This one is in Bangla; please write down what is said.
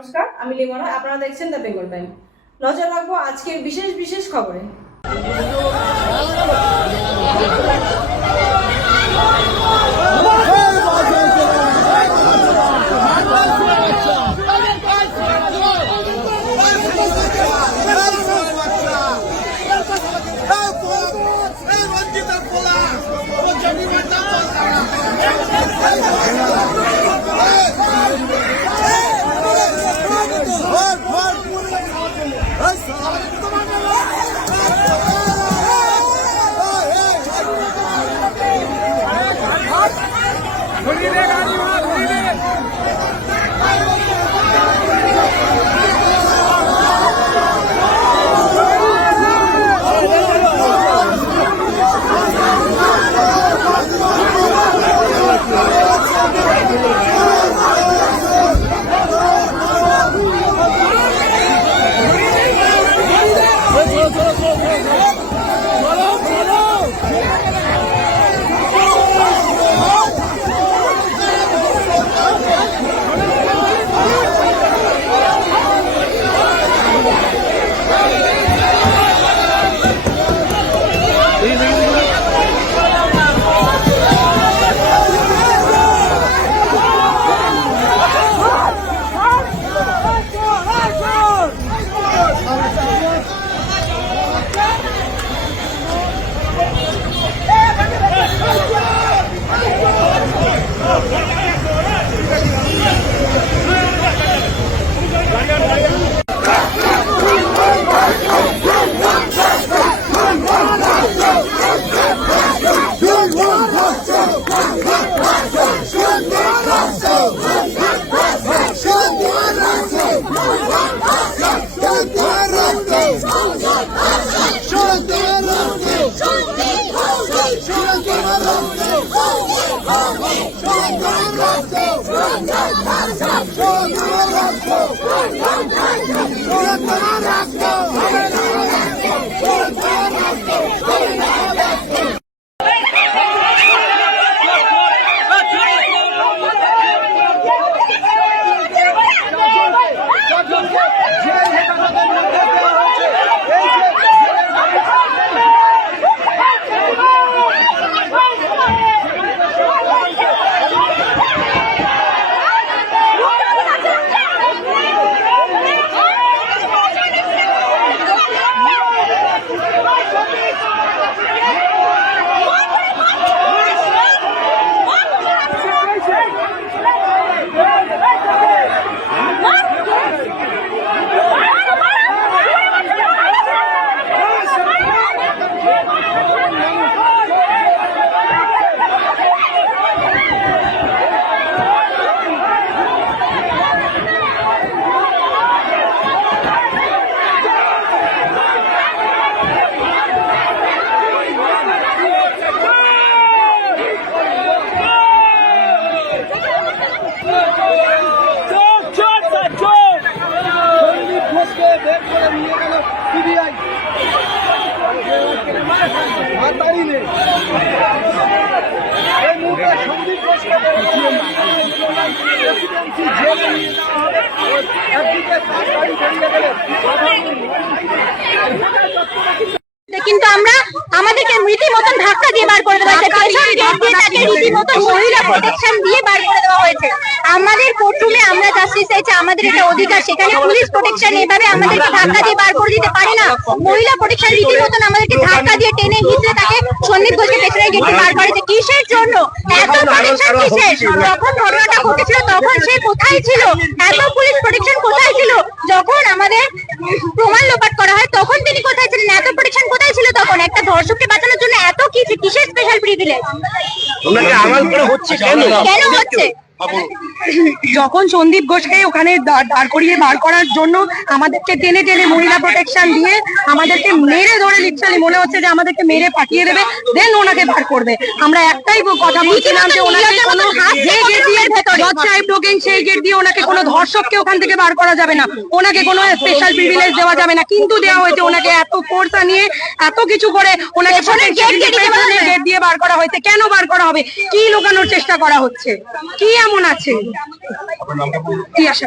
নমস্কার, আমি লিমনা। আপনারা দেখছেন দ্য বেঙ্গল টাইম। নজর রাখবো আজকের বিশেষ বিশেষ খবরে। কিন্তু আমরা আমাদেরকে রীতিমতন ধাক্কা দিয়ে বার করে দেওয়া হয়েছে, পেছন গেট দিয়ে তাকে রীতিমতন মহিলা প্রোটেকশন দিয়ে বার করে দেওয়া হয়েছে। আমাদের প্রথমে আমরা জাস্টিস চাইছি, আমাদের এটা অধিকার, সেখানে পুলিশ প্রোটেকশন এভাবে আমাদেরকে ধাক্কা দিয়ে বার করে দিতে পারে না। মহিলা প্রোটেকশন রীতিমতন আমাদেরকে ধাক্কা দিয়ে টেনে হিঁচড়ে তাকে সন্দীপ ঘোষকে পেছনে গেটে বার করেছে। কিসের জন্য এত প্রোটেকশন? কিসের? যখন ঘটনাটা ঘটেছিল তখন সে কোথায় ছিল? এত পুলিশ প্রোটেকশন কোথায় ছিল? যখন আমাদের প্রমাণ লোপাট করা হয় তখন তিনি কোথায় ছিলেন? এত প্রোটেকশন কোথায় ছিল তখন? একটা ধর্ষককে বাঁচানোর জন্য এত কিসের স্পেশাল প্রিভিলেজ? কেন হচ্ছে? যখন সন্দীপ ঘোষকে ওখানে দাঁড় করিয়ে বার করার জন্য আমাদেরকে টেনে টেনে মহিলা প্রোটেকশন দিয়ে আমাদেরকে মেরে ধরে, লিটারালি মনে হচ্ছে যে আমাদেরকে মেরে পাঠিয়ে দেবে, দেন ওনাকে বার করবে। আমরা একটাই কথা বলছিলাম যে ওনাকে কোনো যে গেট দিয়ে জজ সাহেব ঢোকেন সেই গেট দিয়ে ওনাকে কোনো ধর্ষককে ওখান থেকে বার করা যাবে না, ওনাকে কোনো স্পেশাল প্রিভিলেজ দেওয়া যাবে না, কিন্তু দেওয়া হয়েছে। ওনাকে এত ফোর্স নিয়ে এত কিছু করে ওনাকে গেট দিয়ে বার করা হয়েছে। কেন বার করা হবে? কি লুকানোর চেষ্টা করা হচ্ছে? কি এমন আছে? কি আশা